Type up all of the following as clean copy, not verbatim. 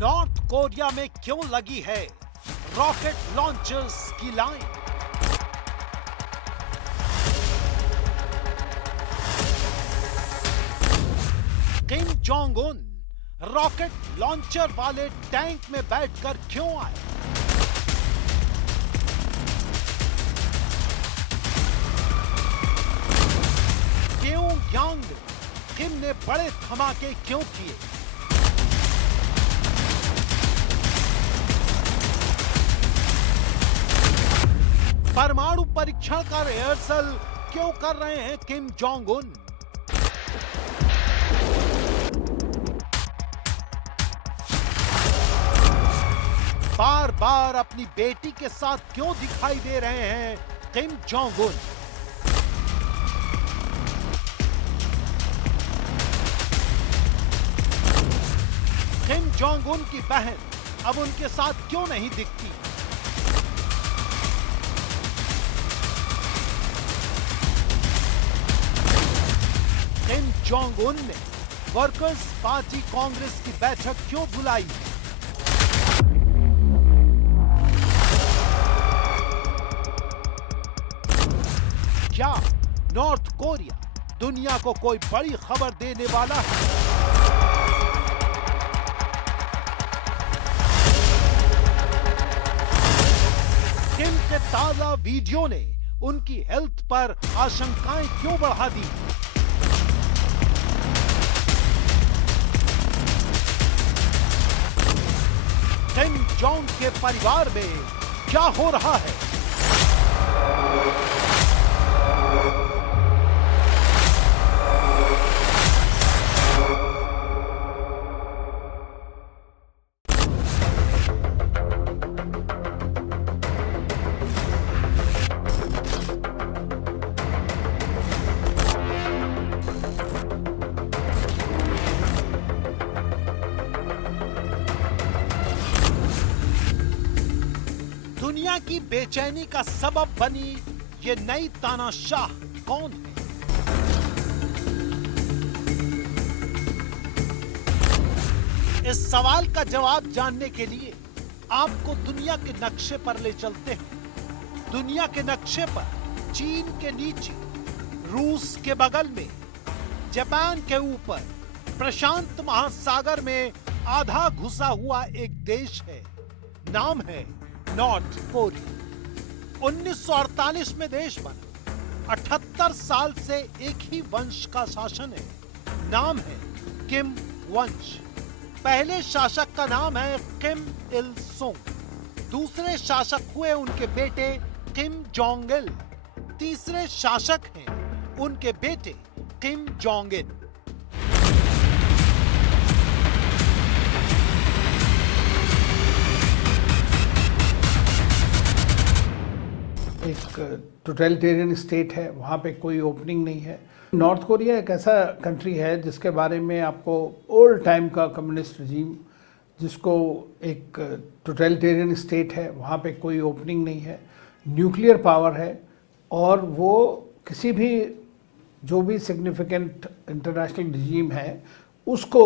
North Korea में क्यों लगी है रॉकेट लॉन्चर्स की line? Kim Jong Un rocket launcher वाले टैंक में बैठकर क्यों आए? प्योंगयांग में किम ने बड़े धमाके क्यों किए? परमाणु परीक्षण का रिहर्सल क्यों कर रहे हैं किम जोंग उन? बार बार अपनी बेटी के साथ क्यों दिखाई दे रहे हैं Kim Jong Un? Kim Jong Un की बहन अब उनके साथ क्यों नहीं दिखती? किम जोंग उन ने वर्कर्स पार्टी कांग्रेस की बैठक क्यों बुलाई? क्या नॉर्थ कोरिया दुनिया को कोई बड़ी खबर देने वाला है? किम के ताजा वीडियो ने उनकी हेल्थ पर आशंकाएं क्यों बढ़ा दी? किम जोंग के परिवार में क्या हो रहा है? दुनिया की बेचैनी का सबब बनी ये नई तानाशाह कौन है? इस सवाल का जवाब जानने के लिए आपको दुनिया के नक्शे पर ले चलते हैं। दुनिया के नक्शे पर चीन के नीचे, रूस के बगल में, जापान के ऊपर, प्रशांत महासागर में आधा घुसा हुआ एक देश है। नाम है नॉर्थ कोरिया। 1948 में देश बना। 78 साल से एक ही वंश का शासन है। नाम है किम वंश। पहले शासक का नाम है किम इल सुंग। दूसरे शासक हुए उनके बेटे किम जोंग इल। तीसरे शासक हैं उनके बेटे किम जोंग इन। एक टोटलिटेरियन स्टेट है, वहाँ पे कोई ओपनिंग नहीं है। नॉर्थ कोरिया एक ऐसा कंट्री है जिसके बारे में आपको ओल्ड टाइम का कम्युनिस्ट रजीम, जिसको एक टोटलिटेरियन स्टेट है, वहाँ पे कोई ओपनिंग नहीं है, न्यूक्लियर पावर है और वो किसी भी जो भी सिग्निफिकेंट इंटरनेशनल रजीम है उसको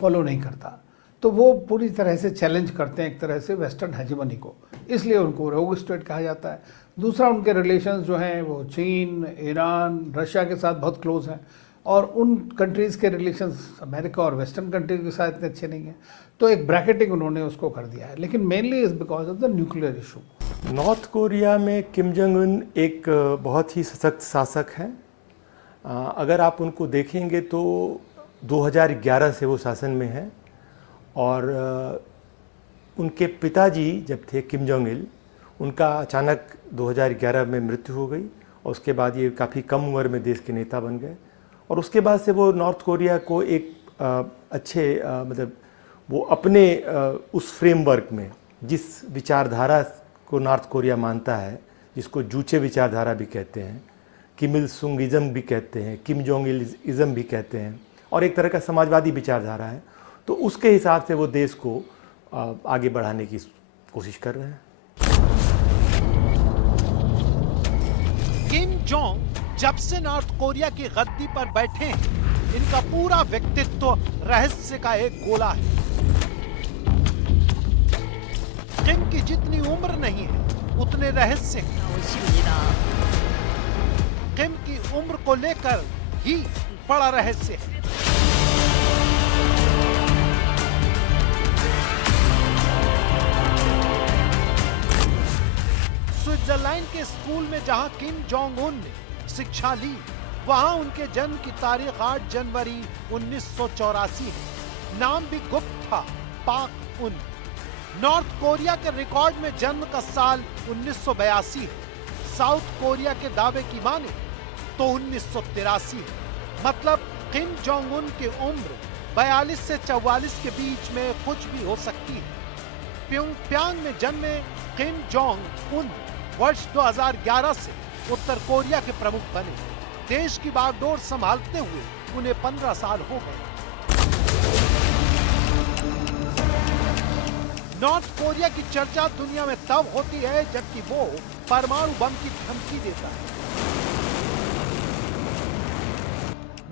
फॉलो नहीं करता। तो वो पूरी तरह से चैलेंज करते हैं एक तरह से वेस्टर्न हेजेमनी को, इसलिए उनको रोग स्टेट कहा जाता है। दूसरा, उनके रिलेशंस जो हैं वो चीन, ईरान, रशिया के साथ बहुत क्लोज हैं और उन कंट्रीज़ के रिलेशंस अमेरिका और वेस्टर्न कंट्रीज के साथ इतने अच्छे नहीं हैं। तो एक ब्रैकेटिंग उन्होंने उसको कर दिया है, लेकिन mainly is because of the nuclear issue. North Korea में किम जोंग उन एक बहुत ही सशक्त शासक हैं। अगर आप उनको देखेंगे तो 2011 से वो शासन में हैं और उनके पिताजी जब थे किम जोंग इल, उनका अचानक 2011 में मृत्यु हो गई और उसके बाद ये काफ़ी कम उम्र में देश के नेता बन गए और उसके बाद से वो नॉर्थ कोरिया को एक अच्छे मतलब वो अपने उस फ्रेमवर्क में जिस विचारधारा को नॉर्थ कोरिया मानता है, जिसको जूचे विचारधारा भी कहते हैं, किम इल सुंगिज्म भी कहते हैं, किम जोंग इलिज्म भी कहते हैं और एक तरह का समाजवादी विचारधारा है, तो उसके हिसाब से वो देश को आगे बढ़ाने की कोशिश कर रहे हैं। किम जोंग जब से नॉर्थ कोरिया की गद्दी पर बैठे हैं, इनका पूरा व्यक्तित्व रहस्य का एक गोला है। किम की जितनी उम्र नहीं है उतने रहस्य हैं। किम की उम्र को लेकर ही बड़ा रहस्य है। स्विट्जरलैंड के स्कूल में जहां किम जोंग उन ने शिक्षा ली, वहां उनके जन्म की तारीख 8 जनवरी 1984 है। नाम भी गुप्त था, पाक उन। नॉर्थ कोरिया के रिकॉर्ड में जन्म का साल 1982 है। साउथ कोरिया के दावे की माने तो 1983 है। मतलब किम जोंग उन की उम्र 42 से 44 के बीच में कुछ भी हो सकती है। प्योंगयांग में जन्मे किम जोंग उन वर्ष 2011 से उत्तर कोरिया के प्रमुख बने। देश की बागडोर संभालते हुए उन्हें 15 साल हो गए। नॉर्थ कोरिया की चर्चा दुनिया में तब होती है जबकि वो परमाणु बम की धमकी देता है,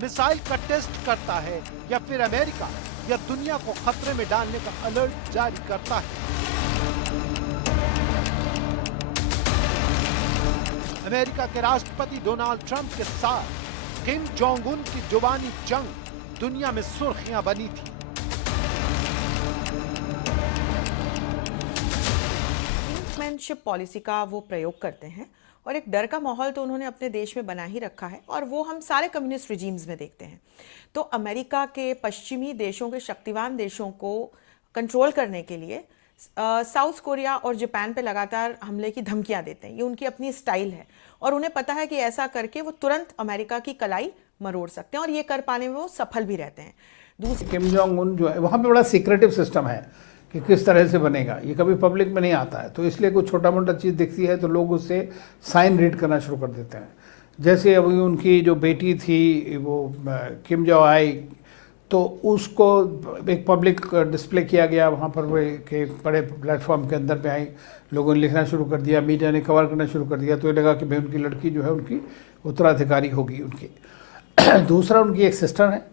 मिसाइल का टेस्ट करता है या फिर अमेरिका या दुनिया को खतरे में डालने का अलर्ट जारी करता है। अमेरिका के राष्ट्रपति डोनाल्ड ट्रंप के साथ किम जोंग उन की जुबानी जंग दुनिया में सुर्खियां बनी थी। किंग्समैनशिप पॉलिसी का वो प्रयोग करते हैं और एक डर का माहौल तो उन्होंने अपने देश में बना ही रखा है और वो हम सारे कम्युनिस्ट रिजीम्स में देखते हैं। तो अमेरिका के पश्चिमी देशों के शक्तिवान देशों को कंट्रोल करने के लिए साउथ कोरिया और जापान पे लगातार हमले की धमकियां देते हैं। ये उनकी अपनी स्टाइल है और उन्हें पता है कि ऐसा करके वो तुरंत अमेरिका की कलाई मरोड़ सकते हैं और ये कर पाने में वो सफल भी रहते हैं। दूसरी किम जोंग उन जो है वहाँ पे बड़ा सीक्रेटिव सिस्टम है कि किस तरह से बनेगा, ये कभी पब्लिक में नहीं आता है। तो इसलिए कुछ छोटा मोटा चीज़ दिखती है तो लोग उससे साइन रीड करना शुरू कर देते हैं। जैसे अभी उनकी जो बेटी थी वो किम जो आई, तो उसको एक पब्लिक डिस्प्ले किया गया वहाँ पर, वो एक बड़े प्लेटफॉर्म के अंदर पे आई, लोगों ने लिखना शुरू कर दिया, मीडिया ने कवर करना शुरू कर दिया। तो ये लगा कि भाई उनकी लड़की जो है उनकी उत्तराधिकारी होगी उनकी। दूसरा उनकी एक सिस्टर है,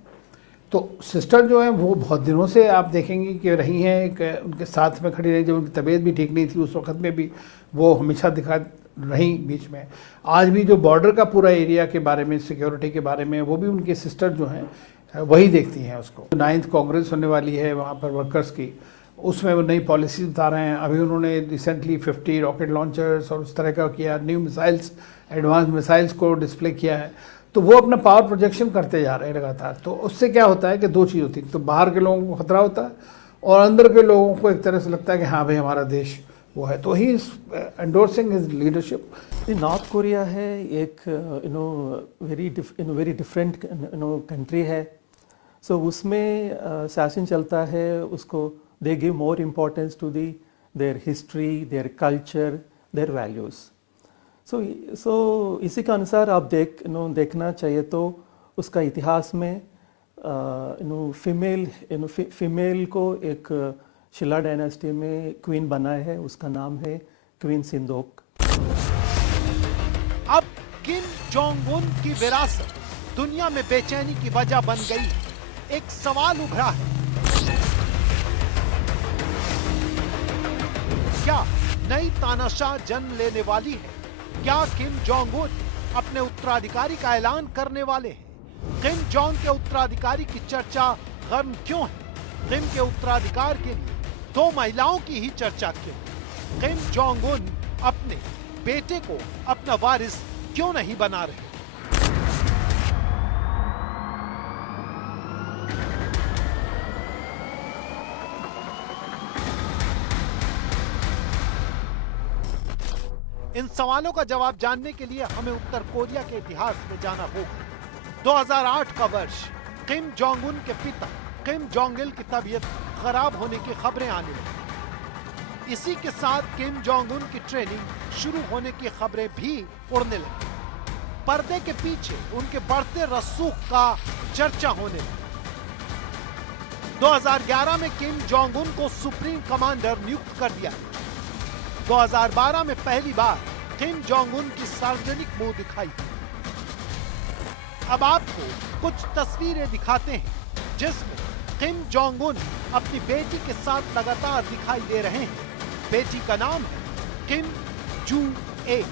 तो सिस्टर जो है वो बहुत दिनों से आप देखेंगे कि रही हैं, एक उनके साथ में खड़ी रही। जब उनकी तबीयत भी ठीक नहीं थी उस वक्त में भी वो हमेशा दिखा रही बीच में। आज भी जो बॉर्डर का पूरा एरिया के बारे में, सिक्योरिटी के बारे में, वो भी उनकी सिस्टर जो हैं वही देखती हैं उसको। 9th कांग्रेस होने वाली है वहाँ पर वर्कर्स की, उसमें वो नई पॉलिसी बता रहे हैं। अभी उन्होंने रिसेंटली 50 रॉकेट लॉन्चर्स और उस तरह का किया, न्यू मिसाइल्स, एडवांस मिसाइल्स को डिस्प्ले किया है। तो वो अपना पावर प्रोजेक्शन करते जा रहे हैं लगातार। तो उससे क्या होता है कि दो चीज़ होती है, तो बाहर के लोगों को खतरा होता है और अंदर के लोगों को एक तरह से लगता है कि हाँ भाई हमारा देश वो है। तो he endorsing his leadership. North Korea है एक वेरी डिफरेंट कंट्री है। सो उसमें शासन चलता है, उसको they give more importance to their history, their culture, their values. So इसी के अनुसार आप देखना चाहिए तो उसका इतिहास में फीमेल को एक शिला डायनेस्टी में क्वीन बनाया है, उसका नाम है क्वीन सिंदोक। अब किम जोंग उन की विरासत दुनिया में बेचैनी की वजह बन गई। एक सवाल उभरा है, क्या नई तानाशाह जन्म लेने वाली है? क्या किम जोंग उन अपने उत्तराधिकारी का ऐलान करने वाले हैं? किम जोंग के उत्तराधिकारी की चर्चा गर्म क्यों है? किम के उत्तराधिकार के लिए दो महिलाओं की ही चर्चा क्यों? किम जोंग उन अपने बेटे को अपना वारिस क्यों नहीं बना रहे? इन सवालों का जवाब जानने के लिए हमें उत्तर कोरिया के इतिहास में जाना होगा। 2008 का वर्ष, किम जोंग उन के पिता किम जोंग इल की तबीयत खराब होने की खबरें आने लगी। इसी के साथ किम जोंग उन की ट्रेनिंग शुरू होने की खबरें भी उड़ने लगी। पर्दे के पीछे उनके बढ़ते रसूख का चर्चा होने लगी। 2011 में किम जोंग उन को सुप्रीम कमांडर नियुक्त कर दिया। 2012 में पहली बार किम जोंग उन की सार्वजनिक मुंह दिखाई। अब आपको कुछ तस्वीरें दिखाते हैं जिसमें किम जोंग उन अपनी बेटी के साथ लगातार दिखाई दे रहे हैं। बेटी का नाम है किम जू ए,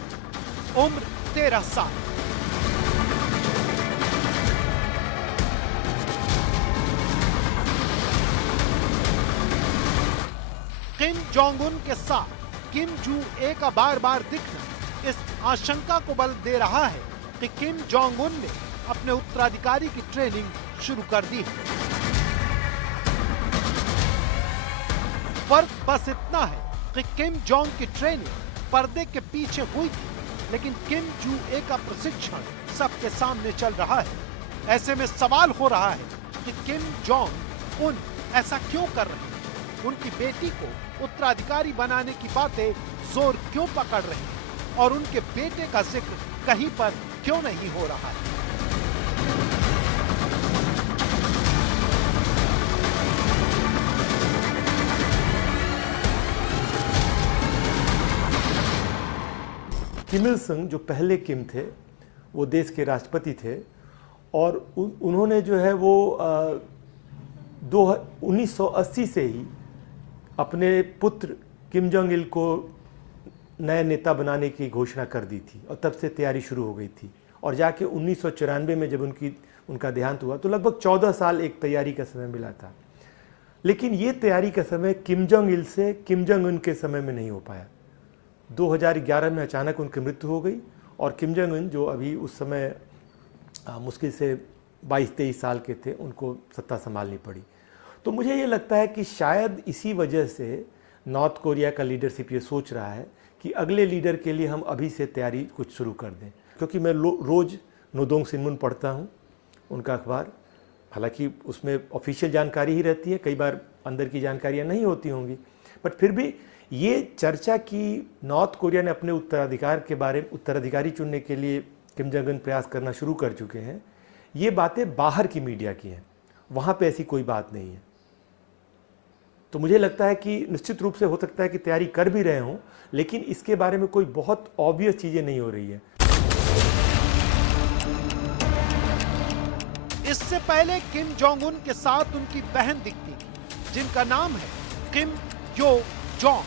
उम्र 13 साल। किम जोंग उन के साथ किम जू ए का बार बार दिखना इस आशंका को बल दे रहा है कि किम जोंग उन ने अपने उत्तराधिकारी की ट्रेनिंग शुरू कर दी है। फर्क बस इतना है कि किम जोंग की ट्रेनिंग पर्दे के पीछे हुई थी, लेकिन किम जू ए का प्रशिक्षण सबके सामने चल रहा है। ऐसे में सवाल हो रहा है कि किम जोंग उन ऐसा क्यों कर रहे हैं? उनकी बेटी को उत्तराधिकारी बनाने की बातें जोर क्यों पकड़ रही हैं? और उनके बेटे का जिक्र कहीं पर क्यों नहीं हो रहा है? किम इल संग जो पहले किम थे, वो देश के राष्ट्रपति थे और उन्होंने जो है वो 1980 से ही अपने पुत्र किम जोंग इल को नए नेता बनाने की घोषणा कर दी थी और तब से तैयारी शुरू हो गई थी। और जाके 1994 में जब उनका देहांत हुआ तो लगभग 14 साल एक तैयारी का समय मिला था। लेकिन ये तैयारी का समय किम जोंग इल से किम जोंग उन के समय में नहीं हो पाया। 2011 में अचानक उनकी मृत्यु हो गई और किम जोंग उन जो अभी उस समय मुश्किल से 22-23 साल के थे, उनको सत्ता संभालनी पड़ी। तो मुझे ये लगता है कि शायद इसी वजह से नॉर्थ कोरिया का लीडरशिप ये सोच रहा है कि अगले लीडर के लिए हम अभी से तैयारी कुछ शुरू कर दें। क्योंकि मैं रोज़ नोदोंग सिन्मुन पढ़ता हूँ, उनका अखबार। हालांकि उसमें ऑफिशियल जानकारी ही रहती है, कई बार अंदर की जानकारियाँ नहीं होती होंगी, बट फिर भी ये चर्चा कि नॉर्थ कोरिया ने अपने उत्तराधिकारी चुनने के लिए किम जोंग उन प्रयास करना शुरू कर चुके हैं, ये बातें बाहर की मीडिया की हैं, वहाँ पे ऐसी कोई बात नहीं है। तो मुझे लगता है कि निश्चित रूप से हो सकता है कि तैयारी कर भी रहे हों, लेकिन इसके बारे में कोई बहुत ऑब्वियस चीज़ें नहीं हो रही है। इससे पहले किम जोंग उन के साथ उनकी बहन दिखती थी, जिनका नाम है किम यो जोंग,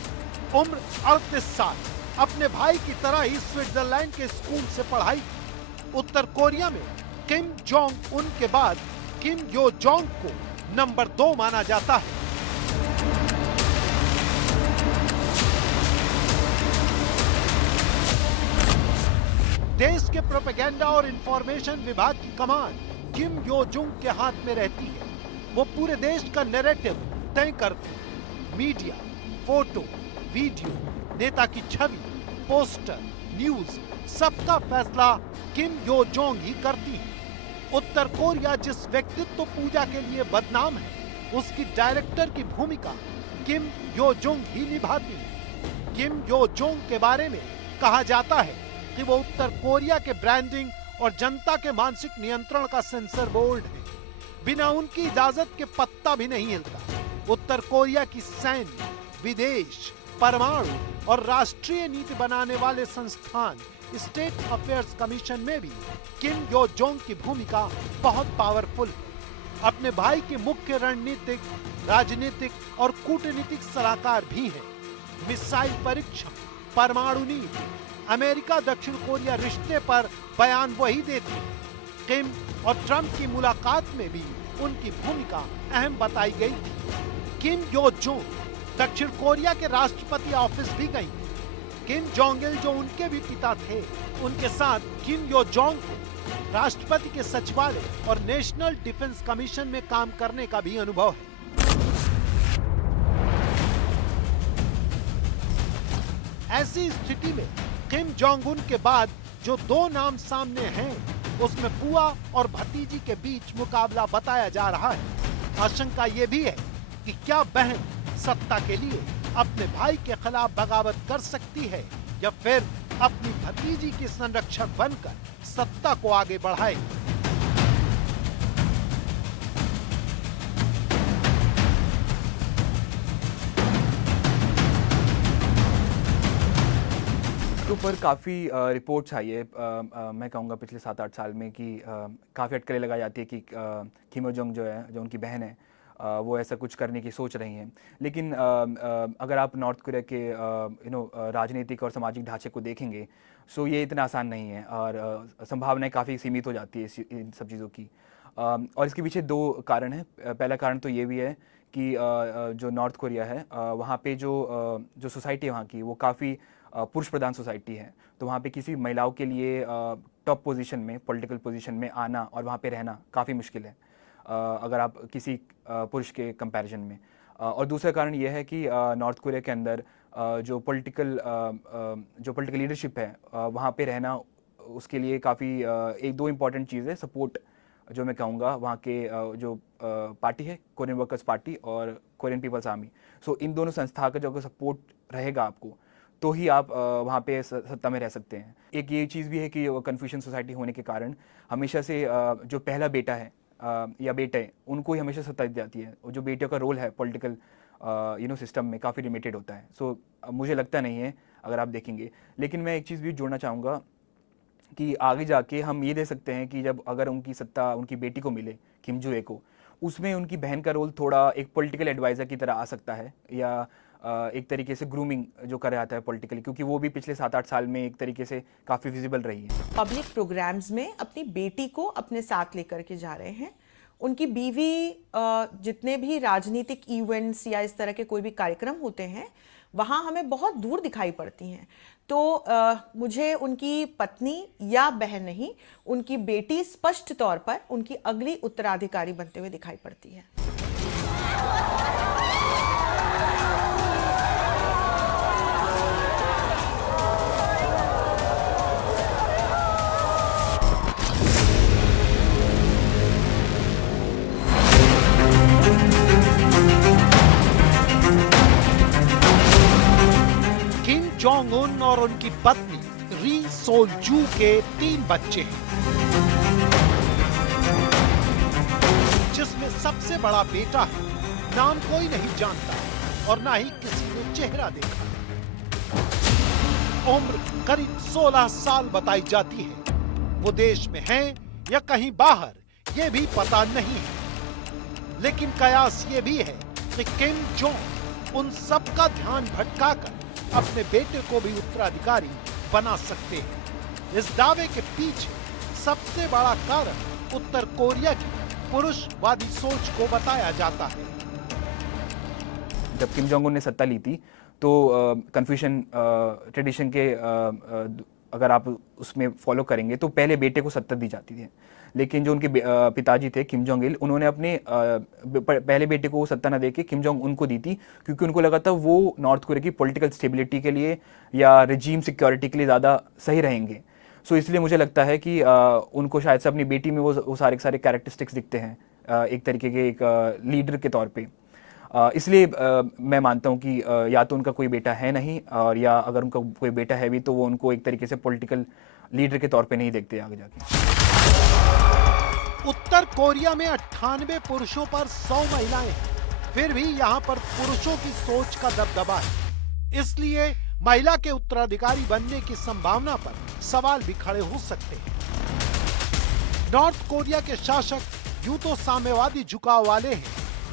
उम्र 38 साल। अपने भाई की तरह ही स्विट्जरलैंड के स्कूल से पढ़ाई की। उत्तर कोरिया में किम जोंग उन के बाद किम यो जोंग को नंबर 2 माना जाता है। देश के प्रोपेगेंडा और इंफॉर्मेशन विभाग की कमान किम यो जोंग के हाथ में रहती है। वो पूरे देश का नैरेटिव तय करते हैं। मीडिया, फोटो, वीडियो, नेता की छवि, पोस्टर, न्यूज, सबका फैसला किम यो जोंग ही करती है। उत्तर कोरिया जिस व्यक्तित्व पूजा के लिए बदनाम है, उसकी डायरेक्टर की भूमिका किम यो जोंग ही निभाती है। किम यो जोंग के बारे में कहा जाता है कि वो उत्तर कोरिया के ब्रांडिंग और जनता के मानसिक नियंत्रण का सेंसर बोर्ड है। बिना उनकी इजाजत के पत्ता भी नहीं हिलता। उत्तर कोरिया की सैन्य, विदेश, परमाणु और राष्ट्रीय नीति बनाने वाले संस्थान स्टेट अफेयर्स कमीशन में भी किम यो जोंग की भूमिका बहुत पावरफुल है। अपने भाई के मुख्य रणनीतिक, राजनीतिक और कूटनीतिक सलाहकार भी हैं। मिसाइल परीक्षण, परमाणु नीति, अमेरिका दक्षिण कोरिया रिश्ते पर बयान वही देते हैं। किम और ट्रंप की मुलाकात में भी उनकी भूमिका अहम बताई गई थी। किम यो जोंग दक्षिण कोरिया के राष्ट्रपति ऑफिस भी गई। किम जोंग इल जो उनके भी पिता थे, उनके साथ किम यो जोंग को राष्ट्रपति के सचिवालय और नेशनल डिफेंस कमीशन में काम करने का भी अनुभव है। ऐसी स्थिति में किम जोंग उन के बाद जो 2 नाम सामने हैं, उसमें बुआ और भतीजी के बीच मुकाबला बताया जा रहा है। आशंका ये भी है कि क्या बहन सत्ता के लिए अपने भाई के खिलाफ बगावत कर सकती है या फिर अपनी भतीजी की संरक्षक बनकर सत्ता को आगे बढ़ाएगी। के ऊपर काफ़ी रिपोर्ट्स आई है, मैं कहूँगा पिछले 7-8 साल में कि काफ़ी अटकलें लगाई जाती है कि किम यो जोंग जो है, जो उनकी बहन है, वो ऐसा कुछ करने की सोच रही हैं। लेकिन अगर आप नॉर्थ कोरिया के राजनीतिक और सामाजिक ढांचे को देखेंगे, सो ये इतना आसान नहीं है और संभावनाएं काफ़ी सीमित हो जाती है इन सब चीज़ों की। और इसके पीछे दो कारण हैं। पहला कारण तो ये भी है कि जो नॉर्थ कोरिया है वहाँ पे जो सोसाइटी है वहाँ की, वो काफ़ी पुरुष प्रधान सोसाइटी है। तो वहाँ पे किसी महिलाओं के लिए टॉप पोजीशन में, पॉलिटिकल पोजीशन में आना और वहाँ पे रहना काफ़ी मुश्किल है अगर आप किसी पुरुष के कंपैरिजन में। और दूसरा कारण यह है कि नॉर्थ कोरिया के अंदर जो पॉलिटिकल लीडरशिप है वहाँ पे रहना, उसके लिए काफ़ी एक दो इम्पॉर्टेंट चीज़ है सपोर्ट, जो मैं कहूँगा वहाँ के जो पार्टी है, कोरियन वर्कर्स पार्टी और कोरियन पीपल्स आर्मी। सो इन दोनों संस्था का जो अगर सपोर्ट रहेगा आपको, तो ही आप वहाँ पे सत्ता में रह सकते हैं। एक ये चीज़ भी है कि कन्फ्यूशन सोसाइटी होने के कारण हमेशा से जो पहला बेटा है या बेटे, उनको ही हमेशा सत्ता दी जाती है। और जो बेटियों का रोल है पॉलिटिकल सिस्टम में काफ़ी लिमिटेड होता है। सो मुझे लगता नहीं है अगर आप देखेंगे। लेकिन मैं एक चीज़ भी जोड़ना चाहूँगा कि आगे जाके हम ये दे सकते हैं कि जब अगर उनकी सत्ता उनकी बेटी को मिले, किम जुए को, उसमें उनकी बहन का रोल थोड़ा एक पॉलिटिकल एडवाइज़र की तरह आ सकता है, या एक तरीके से ग्रूमिंग जो कर जाता है पॉलिटिकली, क्योंकि वो भी पिछले 7-8 साल में एक तरीके से काफ़ी विजिबल रही है। पब्लिक प्रोग्राम्स में अपनी बेटी को अपने साथ लेकर के जा रहे हैं। उनकी बीवी जितने भी राजनीतिक इवेंट्स या इस तरह के कोई भी कार्यक्रम होते हैं, वहाँ हमें बहुत दूर दिखाई पड़ती हैं। तो मुझे उनकी पत्नी या बहन नहीं, उनकी बेटी स्पष्ट तौर पर उनकी अगली उत्तराधिकारी बनते हुए दिखाई पड़ती है। जोंग उन और उनकी पत्नी री सोल जू के 3 बच्चे हैं, जिसमें सबसे बड़ा बेटा है, नाम कोई नहीं जानता और ना ही किसी ने चेहरा देखा। उम्र करीब 16 साल बताई जाती है। वो देश में हैं या कहीं बाहर, ये भी पता नहीं है। लेकिन कयास ये भी है कि किम जोंग उन सबका ध्यान भटकाकर अपने बेटे को भी उत्तराधिकारी बना सकते हैं। इस दावे के पीछे सबसे बड़ा कारण उत्तर कोरिया की पुरुषवादी सोच को बताया जाता है। जब किम जोंग उन ने सत्ता ली थी, तो कन्फ्यूशन ट्रेडिशन के अगर आप उसमें फॉलो करेंगे तो पहले बेटे को सत्ता दी जाती थी। लेकिन जो उनके पिताजी थे किम जोंग इल, उन्होंने अपने पहले बेटे को सत्ता न देके किम जोंग उनको दी थी, क्योंकि उनको लगा था वो नॉर्थ कोरिया की पॉलिटिकल स्टेबिलिटी के लिए या रिजीम सिक्योरिटी के लिए ज़्यादा सही रहेंगे। सो इसलिए मुझे लगता है कि उनको शायद से अपनी बेटी में वो सारे कैरेक्टरिस्टिक्स दिखते हैं एक तरीके के एक लीडर के तौर पे। इसलिए मैं मानता हूँ कि या तो उनका कोई बेटा है नहीं, और या अगर उनका कोई बेटा है भी तो वो उनको एक तरीके से पॉलिटिकल लीडर के तौर पे नहीं देखते आगे जाके। उत्तर कोरिया में 98 पुरुषों पर 100 महिलाएं हैं, फिर भी यहाँ पर पुरुषों की सोच का दबदबा है। इसलिए महिला के उत्तराधिकारी बनने की संभावना पर सवाल भी खड़े हो सकते हैं। नॉर्थ कोरिया के शासक यूं तो साम्यवादी झुकाव वाले हैं,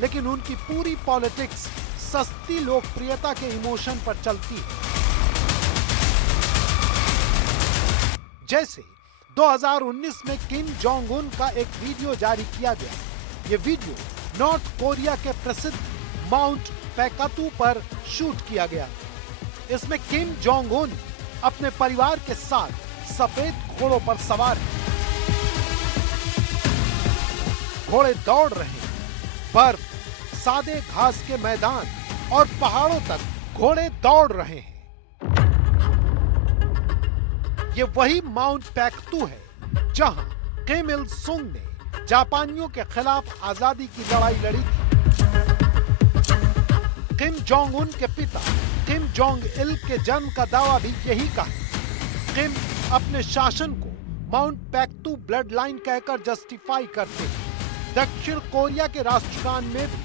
लेकिन उनकी पूरी पॉलिटिक्स सस्ती लोकप्रियता के इमोशन पर चलती है। जैसे 2019 में किम जोंग उन का एक वीडियो जारी किया गया। ये वीडियो नॉर्थ कोरिया के प्रसिद्ध माउंट पैकातू पर शूट किया गया। इसमें किम जोंग उन अपने परिवार के साथ सफेद घोड़ों पर सवार हैं। घोड़े दौड़ रहे हैं। बर्फ, सादे घास के मैदान और पहाड़ों तक घोड़े दौड़ रहे हैं। ये वही माउंट पैकतू है जहां किम इल सुंग ने जापानियों के खिलाफ आजादी की लड़ाई लड़ी थी। किम जोंग उन के पिता किम जोंग इल के जन्म का दावा भी यही का है। किम अपने शासन को माउंट पैकतू ब्लड लाइन कहकर जस्टिफाई करते हैं। दक्षिण कोरिया के राष्ट्रगान में भी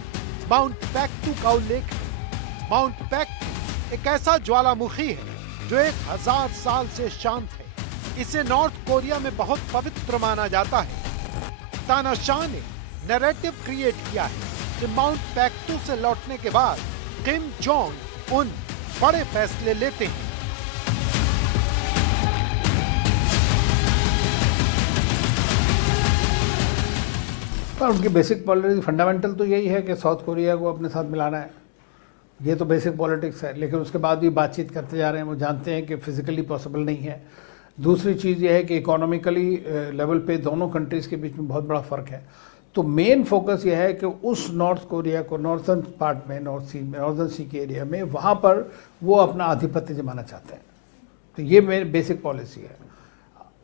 माउंट पैकतू का उल्लेख है। माउंट पैकतू एक ऐसा ज्वालामुखी है जो 1000 साल से शांत है। इसे नॉर्थ कोरिया में बहुत पवित्र माना जाता है। तानाशाह ने नैरेटिव क्रिएट किया है कि माउंट पैक्टू से लौटने के बाद किम जोंग उन बड़े फैसले लेते हैं। पर उनकी बेसिक पॉलिटिक्स फंडामेंटल तो यही है कि साउथ कोरिया को अपने साथ मिलाना है, ये तो बेसिक पॉलिटिक्स है। लेकिन उसके बाद भी बातचीत करते जा रहे हैं, वो जानते हैं कि फिजिकली पॉसिबल नहीं है। दूसरी चीज़ ये है कि इकोनॉमिकली लेवल पे दोनों कंट्रीज़ के बीच में बहुत बड़ा फ़र्क है। तो मेन फोकस ये है कि उस नॉर्थ कोरिया को नॉर्थर्न पार्ट में, नॉर्दर्न सी के एरिया में, वहाँ पर वो अपना आधिपत्य जमाना चाहते हैं। तो ये मेरी बेसिक पॉलिसी है।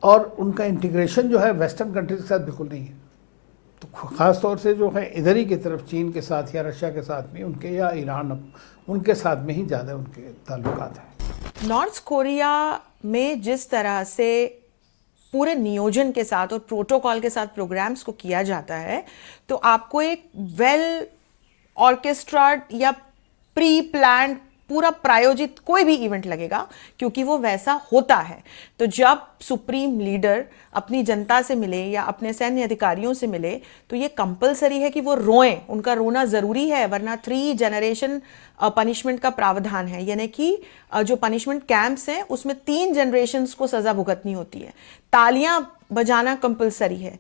और उनका इंटीग्रेशन जो है वेस्टर्न कंट्रीज के साथ बिल्कुल नहीं है। तो ख़ास तौर से जो है इधर ही की तरफ चीन के साथ या रशिया के साथ में उनके, या ईरान, उनके साथ में ही ज़्यादा उनके ताल्लुकात हैं। नॉर्थ कोरिया में जिस तरह से पूरे नियोजन के साथ और प्रोटोकॉल के साथ प्रोग्राम्स को किया जाता है, तो आपको एक वेल ऑर्केस्ट्राड या प्री प्लान्ड पूरा प्रायोजित कोई भी इवेंट लगेगा, क्योंकि वो वैसा होता है। तो जब सुप्रीम लीडर अपनी जनता से मिले या अपने सैन्य अधिकारियों से मिले, तो ये कंपलसरी है कि वो रोएं, उनका रोना ज़रूरी है, वरना 3 जनरेशन पनिशमेंट का प्रावधान है। यानी कि जो पनिशमेंट कैंप्स हैं उसमें 3 जनरेशन्स को सज़ा भुगतनी होती है। तालियां बजाना कंपलसरी है।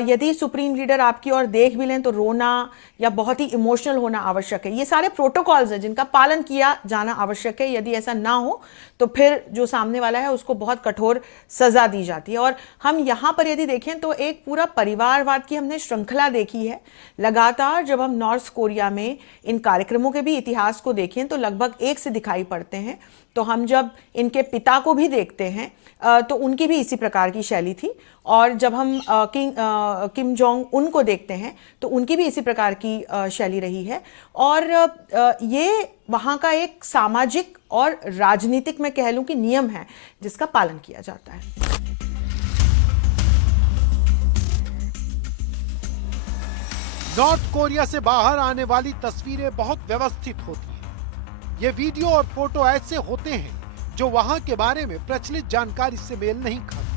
यदि सुप्रीम लीडर आपकी ओर देख भी लें तो रोना या बहुत ही इमोशनल होना आवश्यक है। ये सारे प्रोटोकॉल्स हैं जिनका पालन किया जाना आवश्यक है। यदि ऐसा ना हो तो फिर जो सामने वाला है उसको बहुत कठोर सज़ा दी जाती है। और हम यहाँ पर यदि देखें तो एक पूरा परिवारवाद की हमने श्रृंखला देखी है लगातार। जब हम नॉर्थ कोरिया में इन कार्यक्रमों के भी इतिहास को देखें तो लगभग एक से दिखाई पड़ते हैं। तो हम जब इनके पिता को भी देखते हैं तो उनकी भी इसी प्रकार की शैली थी, और जब हम किम जोंग उन को देखते हैं तो उनकी भी इसी प्रकार की शैली रही है। और ये वहाँ का एक सामाजिक और राजनीतिक, मैं कह लूँ कि नियम है जिसका पालन किया जाता है। नॉर्थ कोरिया से बाहर आने वाली तस्वीरें बहुत व्यवस्थित होती हैं। ये वीडियो और फोटो ऐसे होते हैं जो वहां के बारे में प्रचलित जानकारी से मेल नहीं खाते।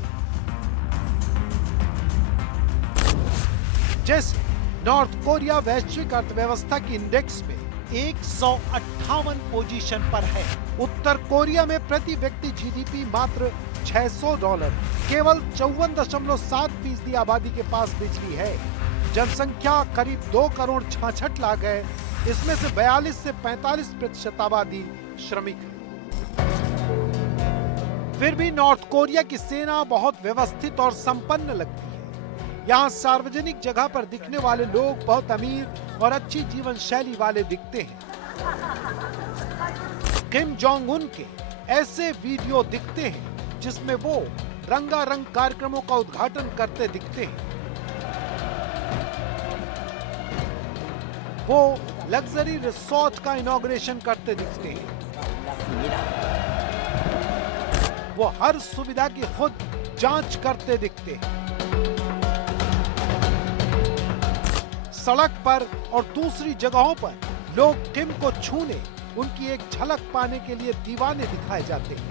जैसे नॉर्थ कोरिया वैश्विक अर्थव्यवस्था की इंडेक्स में 158 पोजीशन पर है। उत्तर कोरिया में प्रति व्यक्ति जीडीपी मात्र $600, केवल 54.7% आबादी के पास बिजली है। जनसंख्या करीब 2 करोड़ 66 लाख है। इसमें से 42 से 45% आबादी श्रमिक है। फिर भी नॉर्थ कोरिया की सेना बहुत व्यवस्थित और संपन्न लगती है। यहाँ सार्वजनिक जगह पर दिखने वाले लोग बहुत अमीर और अच्छी जीवन शैली वाले दिखते हैं। किम जोंग उन के ऐसे वीडियो दिखते हैं जिसमें वो रंगारंग कार्यक्रमों का उद्घाटन करते दिखते हैं। वो लग्जरी रिसोर्ट का इनॉग्रेशन करते दिखते हैं। वो हर सुविधा की खुद जांच करते दिखते हैं। सड़क पर और दूसरी जगहों पर लोग किम को छूने, उनकी एक झलक पाने के लिए दीवाने दिखाए जाते हैं।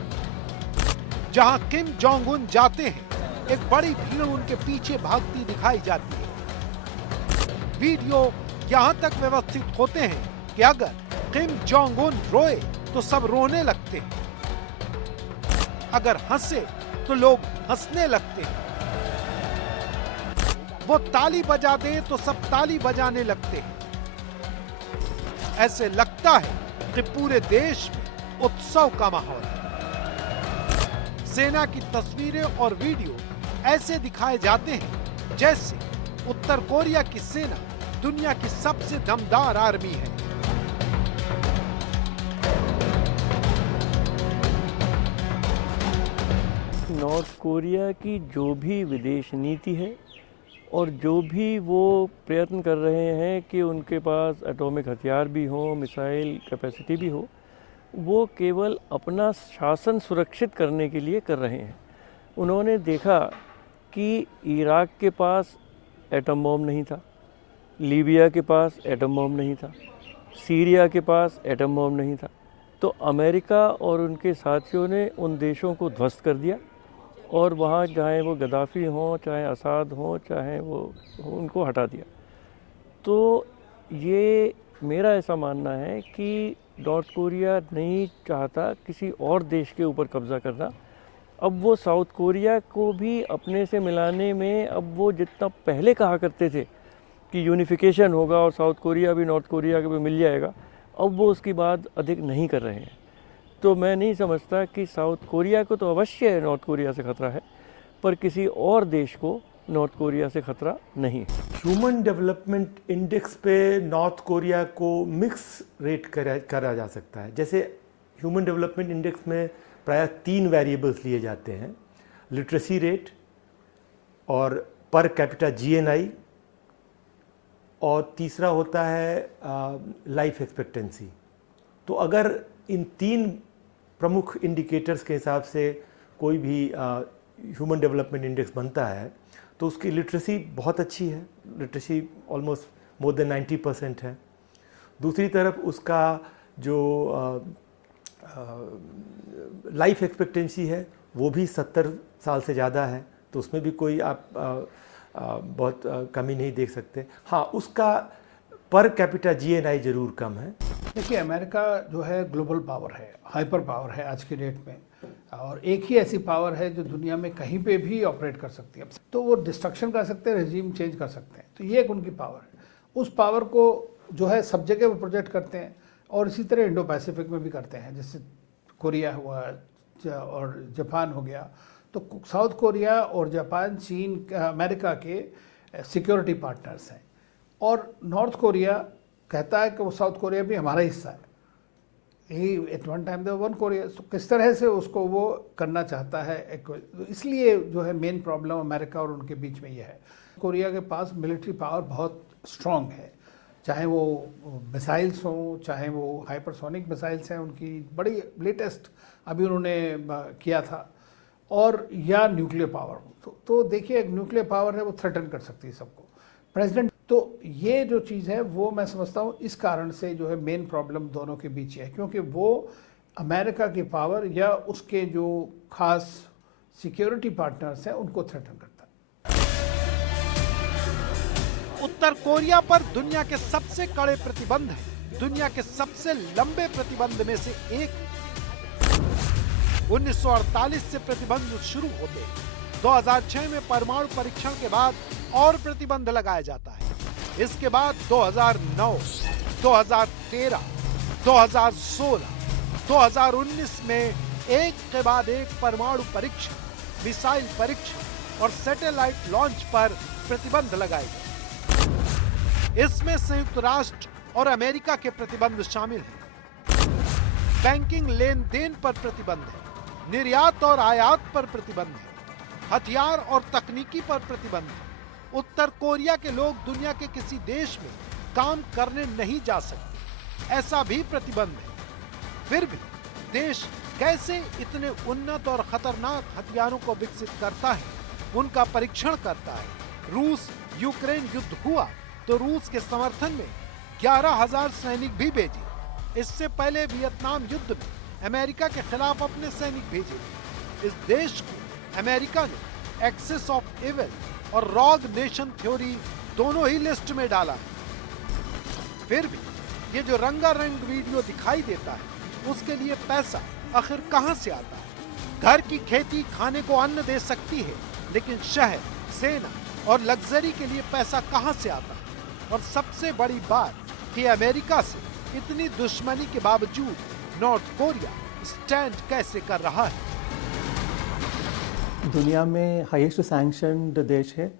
जहां किम जोंग उन जाते हैं, एक बड़ी भीड़ उनके पीछे भागती दिखाई जाती है। वीडियो यहां तक व्यवस्थित होते हैं कि अगर किम जोंग उन रोए तो सब रोने लगते हैं, अगर हंसे तो लोग हंसने लगते हैं, वो ताली बजा दे तो सब ताली बजाने लगते हैं। ऐसे लगता है कि पूरे देश में उत्सव का माहौल है। सेना की तस्वीरें और वीडियो ऐसे दिखाए जाते हैं जैसे उत्तर कोरिया की सेना दुनिया की सबसे दमदार आर्मी है। नॉर्थ कोरिया की जो भी विदेश नीति है और जो भी वो प्रयत्न कर रहे हैं कि उनके पास एटॉमिक हथियार भी हो, मिसाइल कैपेसिटी भी हो, वो केवल अपना शासन सुरक्षित करने के लिए कर रहे हैं। उन्होंने देखा कि इराक के पास एटम बम नहीं था, लीबिया के पास एटम बम नहीं था, सीरिया के पास एटम बम नहीं था, तो अमेरिका और उनके साथियों ने उन देशों को ध्वस्त कर दिया और वहाँ चाहे वो गद्दाफ़ी हों, चाहे असाद हों, चाहे वो उनको हटा दिया। तो ये मेरा ऐसा मानना है कि नॉर्थ कोरिया नहीं चाहता किसी और देश के ऊपर कब्ज़ा करना। अब वो साउथ कोरिया को भी अपने से मिलाने में, अब वो जितना पहले कहा करते थे कि यूनिफिकेशन होगा और साउथ कोरिया भी नॉर्थ कोरिया के भी मिल जाएगा, अब वो उसकी बात अधिक नहीं कर रहे हैं। तो मैं नहीं समझता कि साउथ कोरिया को तो अवश्य नॉर्थ कोरिया से खतरा है, पर किसी और देश को नॉर्थ कोरिया से खतरा नहीं है। ह्यूमन डेवलपमेंट इंडेक्स पे नॉर्थ कोरिया को मिक्स रेट करा जा सकता है। जैसे ह्यूमन डेवलपमेंट इंडेक्स में प्रायः 3 वेरिएबल्स लिए जाते हैं, लिटरेसी रेट और पर कैपिटा जीएनआई, और तीसरा होता है लाइफ एक्सपेक्टेंसी। तो अगर इन 3 प्रमुख इंडिकेटर्स के हिसाब से कोई भी ह्यूमन डेवलपमेंट इंडेक्स बनता है तो उसकी लिटरेसी बहुत अच्छी है, लिटरेसी ऑलमोस्ट मोर देन 90% है। दूसरी तरफ उसका जो लाइफ एक्सपेक्टेंसी है वो भी 70 साल से ज़्यादा है, तो उसमें भी कोई आप बहुत कमी नहीं देख सकते। हाँ, उसका पर कैपिटा जीएनआई ज़रूर कम है। देखिए, अमेरिका जो है ग्लोबल पावर है, हाइपर पावर है आज की डेट में, और एक ही ऐसी पावर है जो दुनिया में कहीं पे भी ऑपरेट कर सकती है। तो वो डिस्ट्रक्शन कर सकते हैं, रेजिम चेंज कर सकते हैं, तो ये एक उनकी पावर है। उस पावर को जो है सब जगह वो प्रोजेक्ट करते हैं, और इसी तरह इंडो पैसिफिक में भी करते हैं। जैसे कोरिया हुआ और जापान हो गया, तो साउथ कोरिया और जापान चीन अमेरिका के सिक्योरिटी पार्टनर्स हैं, और नॉर्थ कोरिया कहता है कि वो साउथ कोरिया भी हमारा हिस्सा है। He at one time the one Korea, तो किस तरह से उसको वो करना चाहता है इसलिए जो है मेन प्रॉब्लम अमेरिका और उनके बीच में ये है। कोरिया के पास मिलिट्री पावर बहुत स्ट्रॉन्ग है, चाहे वो मिसाइल्स हों, चाहे वो हाइपरसोनिक मिसाइल्स हैं उनकी बड़ी लेटेस्ट अभी उन्होंने किया था, और या न्यूक्लियर पावर हो। तो देखिए, एक न्यूक्लियर पावर है वो थ्रेटन कर सकती है सबको, प्रेसिडेंट। तो ये जो चीज़ है वो मैं समझता हूँ इस कारण से जो है मेन प्रॉब्लम दोनों के बीच है, क्योंकि वो अमेरिका की पावर या उसके जो खास सिक्योरिटी पार्टनर्स हैं उनको थ्रेटन करता है। उत्तर कोरिया पर दुनिया के सबसे कड़े प्रतिबंध हैं। दुनिया के सबसे लंबे प्रतिबंध में से एक 1948 से प्रतिबंध शुरू होते हैं। 2006 में परमाणु परीक्षण के बाद और प्रतिबंध लगाया जाता है। इसके बाद 2009, 2013, 2016, 2019 में एक के बाद एक परमाणु परीक्षण, मिसाइल परीक्षण और सैटेलाइट लॉन्च पर प्रतिबंध लगाए गए। इसमें संयुक्त राष्ट्र और अमेरिका के प्रतिबंध शामिल हैं। बैंकिंग लेन देन पर प्रतिबंध है, निर्यात और आयात पर प्रतिबंध है, हथियार और तकनीकी पर प्रतिबंध है। उत्तर कोरिया के लोग दुनिया के किसी देश में काम करने नहीं जा सकते, ऐसा भी प्रतिबंध है। फिर भी देश कैसे इतने उन्नत और खतरनाक हथियारों को विकसित करता है, उनका परीक्षण करता है। रूस यूक्रेन युद्ध हुआ तो रूस के समर्थन में 11,000 सैनिक भी भेजे। इससे पहले वियतनाम युद्ध में अमेरिका के खिलाफ अपने सैनिक भेजे। इस देश को अमेरिका ने एक्सेस ऑफ इविल और रॉग नेशन थ्योरी दोनों ही लिस्ट में डाला है। फिर भी ये जो रंगारंग वीडियो दिखाई देता है, उसके लिए पैसा आखिर कहां से आता है? घर की खेती खाने को अन्न दे सकती है, लेकिन शहर, सेना और लग्जरी के लिए पैसा कहां से आता है? और सबसे बड़ी बात कि अमेरिका से इतनी दुश्मनी के बावजूद नॉर्थ कोरिया स्टैंड कैसे कर रहा है? दुनिया में हाईएस्ट सैंक्शनड देश है,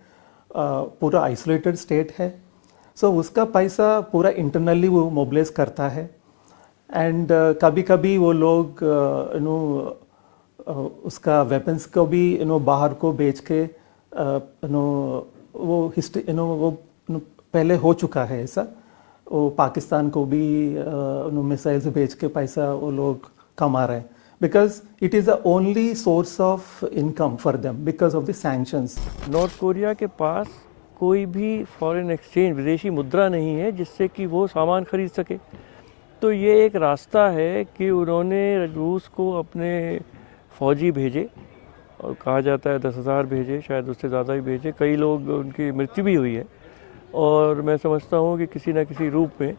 पूरा आइसोलेटेड स्टेट है, सो उसका पैसा पूरा इंटरनली वो मोबिलाइज करता है। एंड कभी कभी वो लोग उसका वेपन्स को भी बाहर को बेच के वो हिस्ट्री वो पहले हो चुका है ऐसा। वो पाकिस्तान को भी मिसाइल्स बेच के पैसा वो लोग कमा रहे हैं, because it is the only source of income for them because of the sanctions. North Korea के पास कोई भी फॉरेन एक्सचेंज, विदेशी मुद्रा नहीं है जिससे कि वो सामान खरीद सके। तो ये एक रास्ता है कि उन्होंने रूस को अपने फौजी भेजे, और कहा जाता है 10,000 भेजे, शायद उससे ज़्यादा ही भेजे, कई लोग उनकी मृत्यु भी हुई है। और मैं समझता हूँ कि किसी न किसी रूप में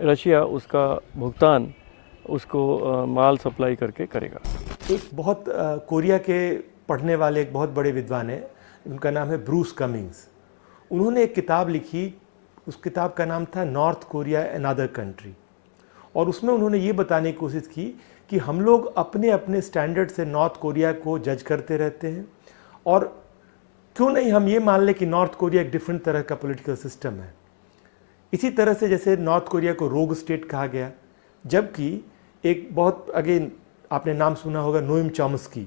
रशिया उसका भुगतान उसको माल सप्लाई करके करेगा। एक बहुत कोरिया के पढ़ने वाले एक बहुत बड़े विद्वान हैं, उनका नाम है ब्रूस कमिंग्स। उन्होंने एक किताब लिखी, उस किताब का नाम था नॉर्थ कोरिया अनदर कंट्री, और उसमें उन्होंने ये बताने की कोशिश की कि हम लोग अपने अपने स्टैंडर्ड से नॉर्थ कोरिया को जज करते रहते हैं, और क्यों नहीं हम ये मान लें कि नॉर्थ कोरिया एक डिफरेंट तरह का पॉलिटिकल सिस्टम है। इसी तरह से जैसे नॉर्थ कोरिया को रोग स्टेट कहा गया, जबकि एक बहुत अगेन आपने नाम सुना होगा नोएम चॉम्स्की,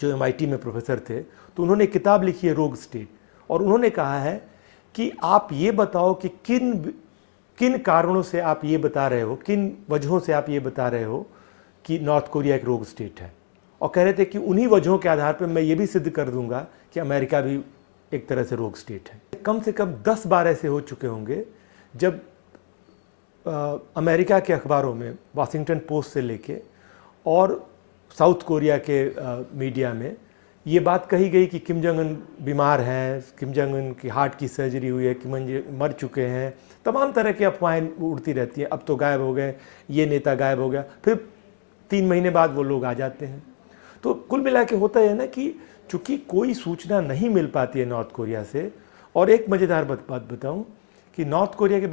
जो MIT में प्रोफेसर थे, तो उन्होंने एक किताब लिखी है रोग स्टेट, और उन्होंने कहा है कि आप ये बताओ कि किन कारणों से आप ये बता रहे हो, किन वजहों से आप ये बता रहे हो कि नॉर्थ कोरिया एक रोग स्टेट है, और कह रहे थे कि उन्हीं वजहों के आधार पर मैं ये भी सिद्ध कर दूंगा कि अमेरिका भी एक तरह से रोग स्टेट है। कम से कम 10 बार ऐसे हो चुके होंगे जब अमेरिका के अखबारों में, वाशिंगटन पोस्ट से लेके और साउथ कोरिया के मीडिया में ये बात कही गई कि किम जोंग उन बीमार हैं, किम जोंग उन की हार्ट की सर्जरी हुई है, किम मर चुके हैं, तमाम तरह की अफवाहें उड़ती रहती हैं। अब तो गायब हो गए, ये नेता गायब हो गया, फिर 3 महीने बाद वो लोग आ जाते हैं। तो कुल मिला के होता है ना कि चूँकि कोई सूचना नहीं मिल पाती है नॉर्थ कोरिया से। और एक मज़ेदार बात बताऊँ कि नॉर्थ कोरिया के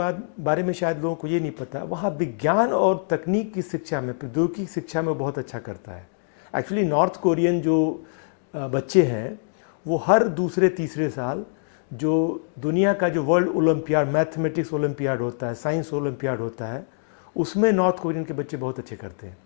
बारे में शायद लोगों को ये नहीं पता, वहाँ विज्ञान और तकनीक की शिक्षा में, प्रौद्योगिकी शिक्षा में बहुत अच्छा करता है। एक्चुअली नॉर्थ कोरियन जो बच्चे हैं वो हर दूसरे तीसरे साल जो दुनिया का जो वर्ल्ड ओलंपियाड, मैथमेटिक्स ओलंपियाड होता है, साइंस ओलंपियाड होता है, उसमें नॉर्थ कोरियन के बच्चे बहुत अच्छे करते हैं।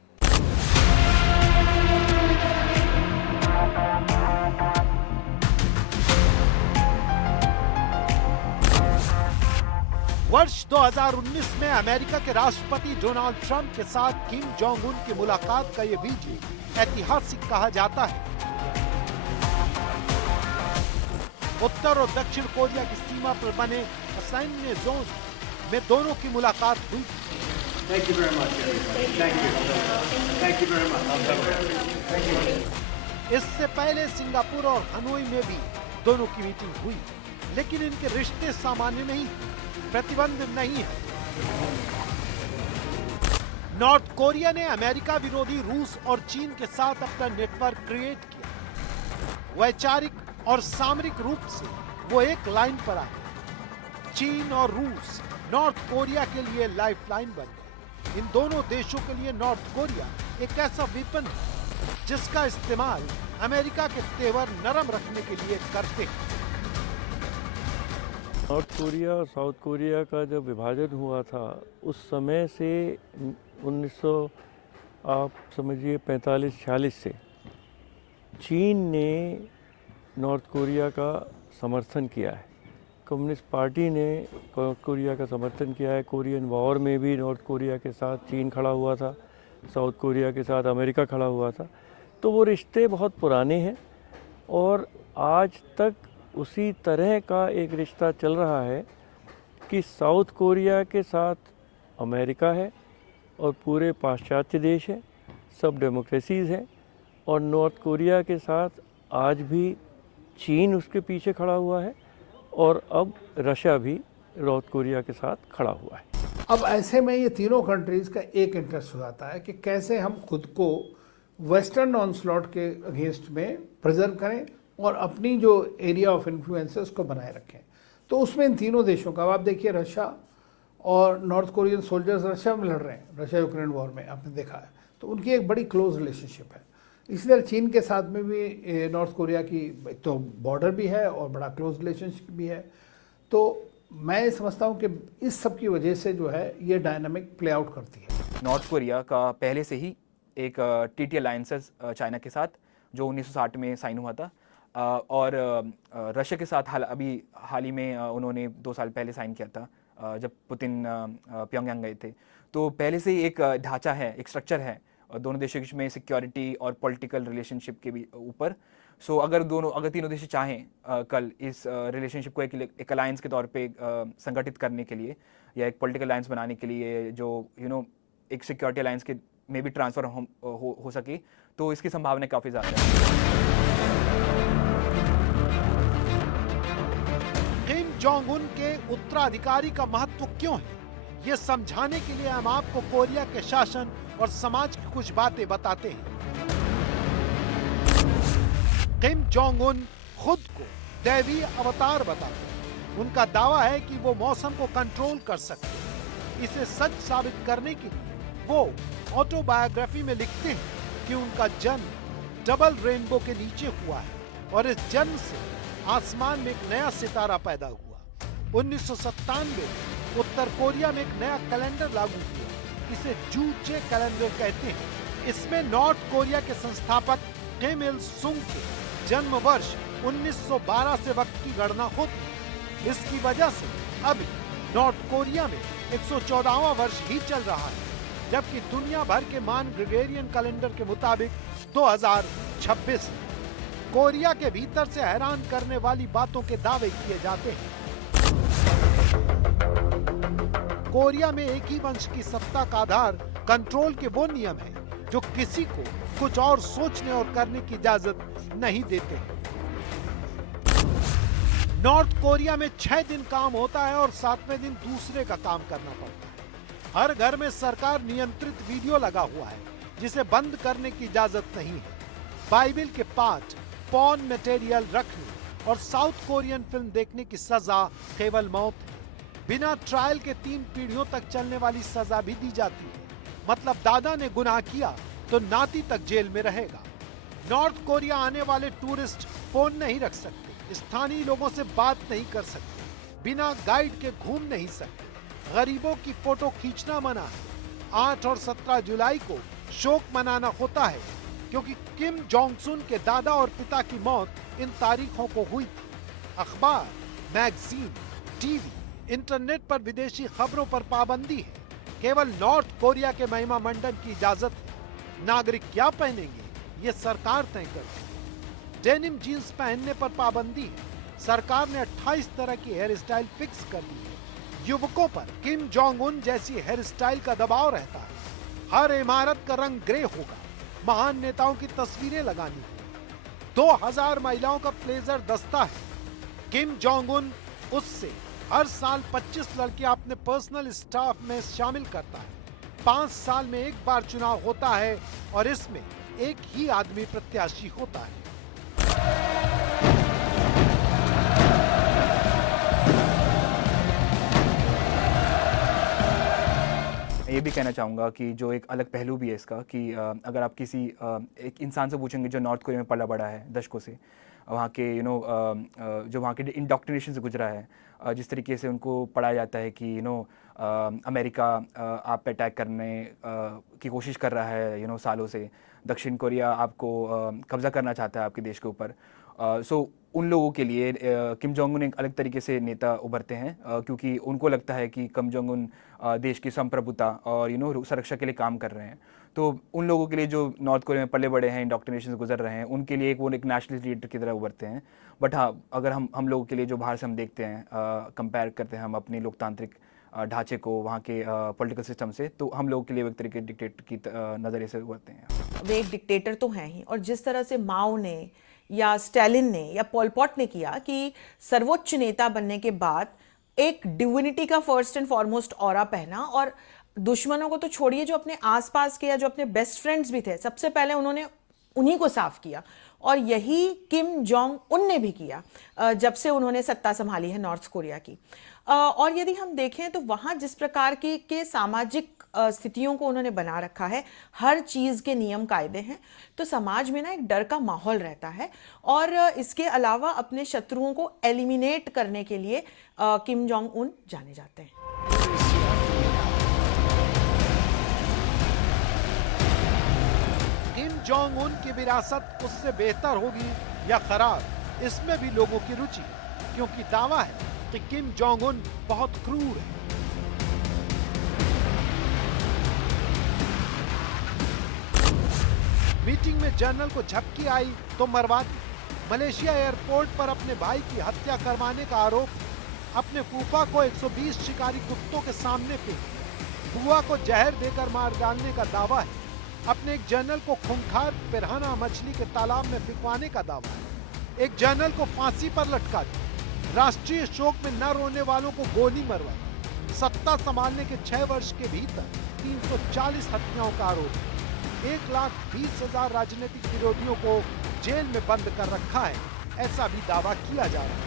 वर्ष 2019 में अमेरिका के राष्ट्रपति डोनाल्ड ट्रंप के साथ किम जोंग उन की मुलाकात का यह वीडियो ऐतिहासिक कहा जाता है। उत्तर और दक्षिण कोरिया की सीमा पर बने सैन्य जोन में दोनों की मुलाकात हुई। Thank you very much, everybody. Thank you. Thank you very much. इससे पहले सिंगापुर और हनोई में भी दोनों की मीटिंग हुई, लेकिन इनके रिश्ते सामान्य नहीं, प्रतिबंध नहीं है। नॉर्थ कोरिया ने अमेरिका विरोधी रूस और चीन के साथ अपना नेटवर्क क्रिएट किया। वैचारिक और सामरिक रूप से वो एक लाइन पर आए। चीन और रूस नॉर्थ कोरिया के लिए लाइफलाइन बन गए। इन दोनों देशों के लिए नॉर्थ कोरिया एक ऐसा वेपन है जिसका इस्तेमाल अमेरिका के तेवर नरम रखने के लिए करते हैं। नॉर्थ कोरिया और साउथ कोरिया का जब विभाजन हुआ था, उस समय से 1900 आप समझिए 45-46 से चीन ने नॉर्थ कोरिया का समर्थन किया है। कम्युनिस्ट पार्टी ने नॉर्थ कोरिया का समर्थन किया है। कोरियन वॉर में भी नॉर्थ कोरिया के साथ चीन खड़ा हुआ था, साउथ कोरिया के साथ अमेरिका खड़ा हुआ था। तो वो रिश्ते बहुत पुराने हैं और आज तक उसी तरह का एक रिश्ता चल रहा है कि साउथ कोरिया के साथ अमेरिका है और पूरे पाश्चात्य देश हैं, सब डेमोक्रेसीज़ हैं, और नॉर्थ कोरिया के साथ आज भी चीन उसके पीछे खड़ा हुआ है और अब रशिया भी नॉर्थ कोरिया के साथ खड़ा हुआ है। अब ऐसे में ये तीनों कंट्रीज़ का एक इंटरेस्ट हो जाता है कि कैसे हम खुद को वेस्टर्न ऑनस्लॉट के अगेंस्ट में प्रिजर्व करें और अपनी जो एरिया ऑफ इन्फ्लुएंस है उसको बनाए रखें। तो उसमें इन तीनों देशों का, आप देखिए रशिया और नॉर्थ कोरियन सोल्जर्स रशिया में लड़ रहे हैं, रशिया यूक्रेन वॉर में आपने देखा है, तो उनकी एक बड़ी क्लोज रिलेशनशिप है। इसी तरह चीन के साथ में भी नॉर्थ कोरिया की तो बॉर्डर भी है और बड़ा क्लोज रिलेशनशिप भी है। तो मैं समझता हूँ कि इस सब की वजह से जो है ये डायनामिक प्ले आउट करती है। नॉर्थ कोरिया का पहले से ही एक TT अलायंसेस चाइना के साथ जो 1960 में साइन हुआ था, और रशिया के साथ हाल ही में उन्होंने 2 साल पहले साइन किया था जब पुतिन प्योंगयांग गए थे। तो पहले से ही एक ढांचा है, एक स्ट्रक्चर है दोनों देशों के बीच में सिक्योरिटी और पॉलिटिकल रिलेशनशिप के भी ऊपर। सो अगर तीनों देश चाहें कल इस रिलेशनशिप को एक अलायंस के तौर पे संगठित करने के लिए या एक पॉलिटिकल अलायंस बनाने के लिए जो एक सिक्योरिटी अलायंस के में भी ट्रांसफ़र हो सके, तो इसकी संभावना काफ़ी ज़्यादा है। किम जोंग उन के उत्तराधिकारी का महत्व क्यों है, ये समझाने के लिए हम आपको कोरिया के शासन और समाज की कुछ बातें बताते हैं। किम जोंग उन खुद को दैवीय अवतार बताते हैं। उनका दावा है कि वो मौसम को कंट्रोल कर सकते हैं। इसे सच साबित करने के लिए वो ऑटोबायोग्राफी में लिखते हैं कि उनका जन्म डबल रेनबो के नीचे हुआ है और इस जन्म से आसमान में एक नया सितारा पैदा हुआ। 1997 में उत्तर कोरिया में एक नया कैलेंडर लागू हुआ, इसे जूचे कैलेंडर कहते हैं। इसमें नॉर्थ कोरिया के संस्थापक किम इल सुंग के जन्म वर्ष 1912 से वक्त की गणना होती है। इसकी वजह से अभी नॉर्थ कोरिया में 114वां वर्ष ही चल रहा है, जबकि दुनिया भर के मान ग्रेगोरियन कैलेंडर के मुताबिक 2026 है। कोरिया के भीतर से हैरान करने वाली बातों के दावे किए जाते हैं। कोरिया में एक ही वंश की सत्ता का आधार कंट्रोल के वो नियम है जो किसी को कुछ और सोचने और करने की इजाजत नहीं देते। नॉर्थ कोरिया में 6 दिन काम होता है और 7वें दिन दूसरे का काम करना पड़ता है। हर घर में सरकार नियंत्रित वीडियो लगा हुआ है जिसे बंद करने की इजाजत नहीं है। बाइबल के पाठ, पॉर्न मटेरियल रखने और साउथ कोरियन फिल्म देखने की सजा केवल मौत है। बिना ट्रायल के 3 पीढ़ियों तक चलने वाली सजा भी दी जाती है। मतलब दादा ने गुनाह किया तो नाती तक जेल में रहेगा। नॉर्थ कोरिया आने वाले टूरिस्ट फोन नहीं रख सकते, स्थानीय लोगों से बात नहीं कर सकते, बिना गाइड के घूम नहीं सकते, गरीबों की फोटो खींचना मना है। 8 और 17 जुलाई को शोक मनाना होता है क्योंकि किम जोंग उन के दादा और पिता की मौत इन तारीखों को हुई थी। अखबार, मैगजीन, टीवी, इंटरनेट पर विदेशी खबरों पर पाबंदी है। केवल नॉर्थ कोरिया के महिमा मंडन की इजाजत है। नागरिक क्या पहनेंगे ये सरकार तय करती है। डेनिम जीन्स पहनने पर पाबंदी है। सरकार ने 28 तरह की हेयर स्टाइल फिक्स कर दी है। युवकों पर किम जोंग उन जैसी हेयर स्टाइल का दबाव रहता है। हर इमारत का रंग ग्रे होगा। महान नेताओं की तस्वीरें लगानी है। 2000 महिलाओं का प्लेजर दस्ता है। किम जोंग उन उससे हर साल 25 लड़कियां अपने पर्सनल स्टाफ में शामिल करता है। 5 साल में एक बार चुनाव होता है और इसमें एक ही आदमी प्रत्याशी होता है। ये भी कहना चाहूँगा कि जो एक अलग पहलू भी है इसका कि अगर आप किसी एक इंसान से पूछेंगे जो नॉर्थ कोरिया में पला बड़ा है दशकों से, वहाँ के जो वहाँ के इंडोक्ट्रिनेशन से गुजरा है, जिस तरीके से उनको पढ़ाया जाता है कि अमेरिका आप पे अटैक करने की कोशिश कर रहा है सालों से, दक्षिण कोरिया आपको कब्जा करना चाहता है आपके देश के ऊपर। सो उन लोगों के लिए किम जोंग उन एक अलग तरीके से नेता उभरते हैं क्योंकि उनको लगता है कि किम जोंग उन देश की संप्रभुता और सुरक्षा के लिए काम कर रहे हैं। तो उन लोगों के लिए जो नॉर्थ कोरिया में पले बड़े हैं, इंडोक्ट्रिनेशन से गुजर रहे हैं, उनके लिए वो एक नेशनलिस्ट लीडर की तरह उभरते हैं। बट हाँ, अगर हम लोगों के लिए जो बाहर से हम देखते हैं, कंपेयर करते हैं हम अपनी लोकतांत्रिक ढांचे को वहाँ के पॉलिटिकल सिस्टम से, तो हम लोगों के लिए एक तरीके डिक्टेटर की नज़रिए से उभरते हैं। वे एक डिक्टेटर तो हैं ही, और जिस तरह से माओ ने या स्टालिन ने या पोल पॉट ने किया कि सर्वोच्च नेता बनने के बाद एक डिविनिटी का फर्स्ट एंड फॉरमोस्ट ऑरा पहना, और दुश्मनों को तो छोड़िए, जो अपने आसपास के या जो अपने बेस्ट फ्रेंड्स भी थे, सबसे पहले उन्होंने उन्हीं को साफ किया। और यही किम जोंग उन ने भी किया जब से उन्होंने सत्ता संभाली है नॉर्थ कोरिया की। और यदि हम देखें तो वहाँ जिस प्रकार की के सामाजिक स्थितियों को उन्होंने बना रखा है, हर चीज़ के नियम कायदे हैं, तो समाज में ना एक डर का माहौल रहता है। और इसके अलावा अपने शत्रुओं को एलिमिनेट करने के लिए किम जोंग उन जाने जाते हैं। किम जोंग उन की विरासत उससे बेहतर होगी या खराब, इसमें भी लोगों की रुचि है, क्योंकि दावा है कि किम जोंग उन बहुत क्रूर है। मीटिंग में जनरल को झपकी आई तो मरवा दी। मलेशिया एयरपोर्ट पर अपने भाई की हत्या करवाने का आरोप। अपने फूफा को 120 शिकारी कुत्तों के सामने फेंक। बुआ को जहर देकर मार डालने का दावा है। अपने एक जनरल को खूंखार पिराना मछली के तालाब में फेंकवाने का दावा है। एक जनरल को फांसी पर लटका दिया। राष्ट्रीय शोक में न रोने वालों को गोली मरवाई। सत्ता संभालने के 6 वर्ष के भीतर 340 हत्याओं का आरोप। 1,20,000 राजनीतिक विरोधियों को जेल में बंद कर रखा है, ऐसा भी दावा किया जा रहा है।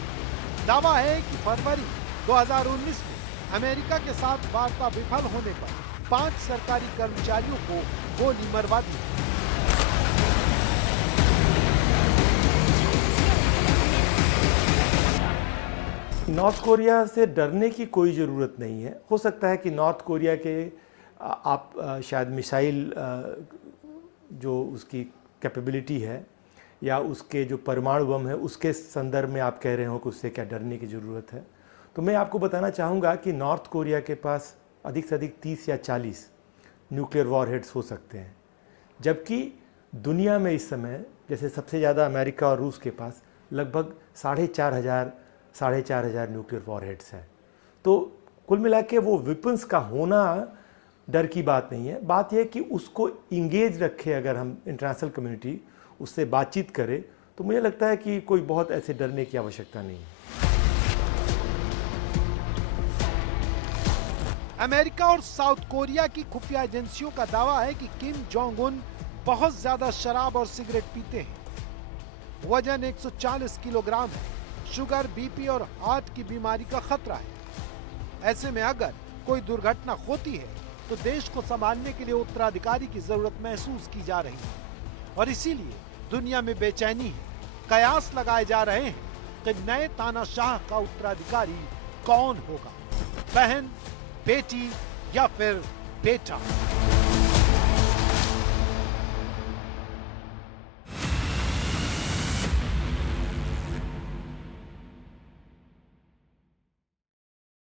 दावा है कि फरवरी 2019 में अमेरिका के साथ वार्ता विफल होने पर 5 सरकारी कर्मचारियों को गोली मरवा दी। नॉर्थ कोरिया से डरने की कोई ज़रूरत नहीं है। हो सकता है कि नॉर्थ कोरिया के आप शायद मिसाइल जो उसकी कैपेबिलिटी है या उसके जो परमाणु बम है उसके संदर्भ में आप कह रहे हो कि उससे क्या डरने की ज़रूरत है। तो मैं आपको बताना चाहूँगा कि नॉर्थ कोरिया के पास अधिक से अधिक 30 या 40 न्यूक्लियर वॉरहेड्स हो सकते हैं, जबकि दुनिया में इस समय जैसे सबसे ज़्यादा अमेरिका और रूस के पास लगभग 4,500 न्यूक्लियर वॉरहेड्स हैं। तो कुल मिला के वो वेपन्स का होना डर की बात नहीं है। बात यह कि उसको इंगेज रखे, अगर हम इंटरनेशनल कम्युनिटी उससे बातचीत करे तो मुझे लगता है कि कोई बहुत ऐसे डरने की आवश्यकता नहीं है। अमेरिका और साउथ कोरिया की खुफिया एजेंसियों का दावा है कि किम जोंग उन बहुत ज्यादा शराब और सिगरेट पीते हैं। वजन 140 किलोग्राम है। शुगर, बीपी और हार्ट की बीमारी का खतरा है। ऐसे में अगर कोई दुर्घटना होती है तो देश को संभालने के लिए उत्तराधिकारी की जरूरत महसूस की जा रही है और इसीलिए दुनिया में बेचैनी है। कयास लगाए जा रहे हैं कि नए तानाशाह का उत्तराधिकारी कौन होगा, बहन, बेटी या फिर बेटा।